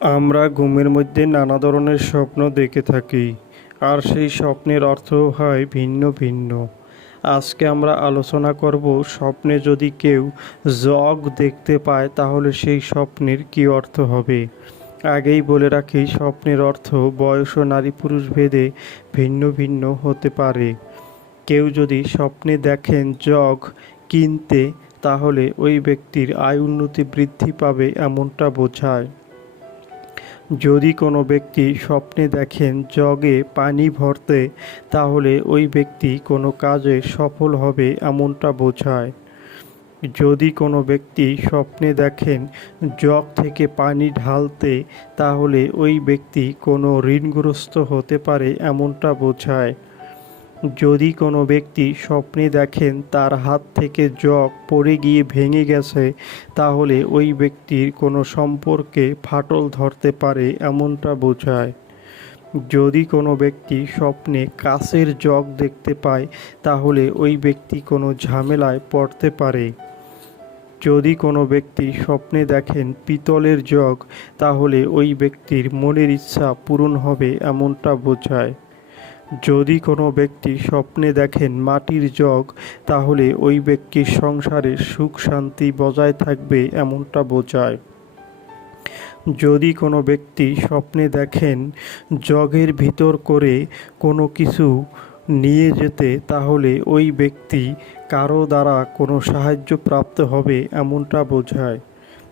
আমরা ঘুমের মধ্যে নানা ধরনের স্বপ্ন দেখে থাকি, আর সেই স্বপ্নের অর্থ হয় ভিন্ন ভিন্ন। আজকে আমরা আলোচনা করব স্বপ্নে যদি কেউ জগ দেখতে পায়, তাহলে সেই স্বপ্নের কী অর্থ হবে? আগেই বলে রাখি, স্বপ্নের অর্থ বয়স ও নারী পুরুষ ভেদে ভিন্ন ভিন্ন হতে পারে। কেউ যদি স্বপ্নে দেখেন জগ কিনতে, তাহলে ওই ব্যক্তির আয় উন্নতি বৃদ্ধি পাবে এমনটা বোঝায়। যদি কোনো ব্যক্তি স্বপ্নে দেখেন জগে পানি ভরতে, তাহলে ওই ব্যক্তি কোনো কাজে সফল হবে এমনটা বোঝায়। যদি কোনো ব্যক্তি স্বপ্নে দেখেন জগ থেকে পানি ঢালতে, তাহলে ওই ব্যক্তি কোনো ঋণগ্রস্ত হতে পারে এমনটা বোঝায়। যদি কোনো ব্যক্তি স্বপ্নে দেখেন তার হাত থেকে জগ পড়ে গিয়ে ভেঙে গেছে, তাহলে ওই ব্যক্তির কোনো সম্পর্কে ফাটল ধরতে পারে এমনটা বোঝায়। যদি কোনো ব্যক্তি স্বপ্নে কাছের জগ দেখতে পায়, তাহলে ওই ব্যক্তি কোনো ঝামেলায় পড়তে পারে। যদি কোনো ব্যক্তি স্বপ্নে দেখেন পিতলের জগ, তাহলে ওই ব্যক্তির মনের ইচ্ছা পূরণ হবে এমনটা বোঝায়। যদি কোনো ব্যক্তি স্বপ্নে দেখেন মাটির জগ, তাহলে ওই ব্যক্তির সংসারে সুখ শান্তি বজায় থাকবে এমনটা বোঝায়। যদি কোনো ব্যক্তি স্বপ্নে দেখেন জগের ভিতর করে কোনো কিছু নিয়ে যেতে, তাহলে ওই ব্যক্তি কারও দ্বারা কোনো সাহায্য প্রাপ্ত হবে এমনটা বোঝায়।